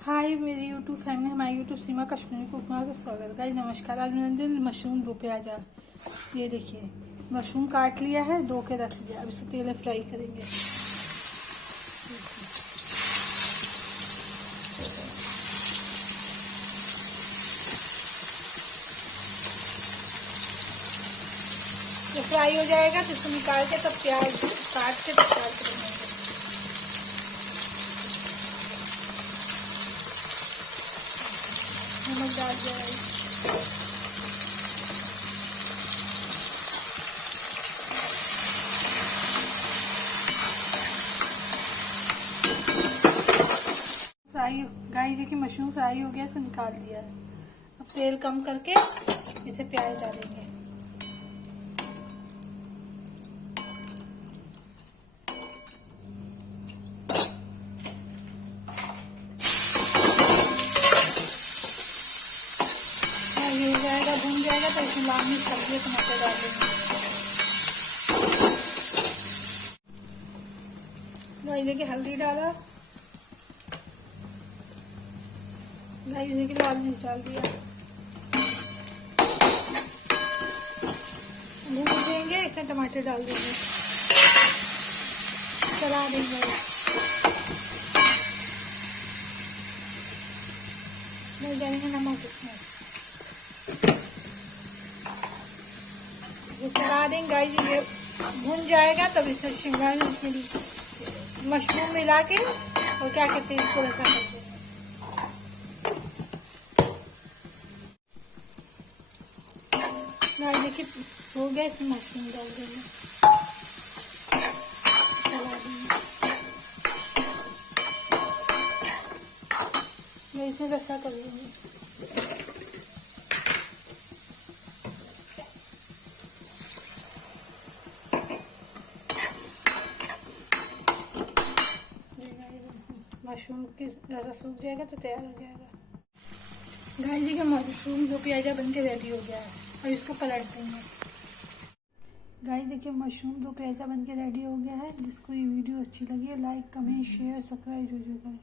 हाय मेरी YouTube family, हमारी YouTube सीमा Kashmiri cook में स्वागत। गाइस नमस्कार। आज मैंने मशरूम दो प्याजा, ये देखिए मशरूम काट लिया है, धो के रख दिया। अब इसे तेल में फ्राई करेंगे। ये फ्राई हो जाएगा तो इसको निकाल के तब प्याज काट के तब फ्राई करेंगे। नमक डाल दिया। फ्राई गाइस देखिए मशरूम फ्राई हो गया, इसे निकाल दिया है। अब तेल कम करके इसे प्याज डालेंगे। ये हो जाएगा, भून जाएगा तो इसमें लाल मिर्च हल्दी टमाटर डाल देंगे। गाइस देखिए हल्दी डाला, गाइस देखिए लाल मिर्च डाल दिया। भून देंगे, इसमें टमाटर डाल देंगे, चला देंगे। नहीं डालेंगे नमक इसमें, ये चला देंगे। गाइस ये भून जाएगा तब इसमें शिमला मिर्च मशरूम मिला के और क्या कहते हैं इसको ऐसा करते हैं। देखिए हो गया, इसमें मशरूम डाल देंगे, चला देंगे। इसमें रसा कर देंगे। मशरूम की रसा सूख जाएगा तो तैयार हो जाएगा। गाइस देखिए मशरूम दो प्याजा बन के रेडी हो गया है। और इसको पलट देंगे। गाइस देखिए मशरूम दो प्याजा बन के रेडी हो गया है। जिसको ये वीडियो अच्छी लगी है लाइक कमेंट शेयर सब्सक्राइब जरूर करें।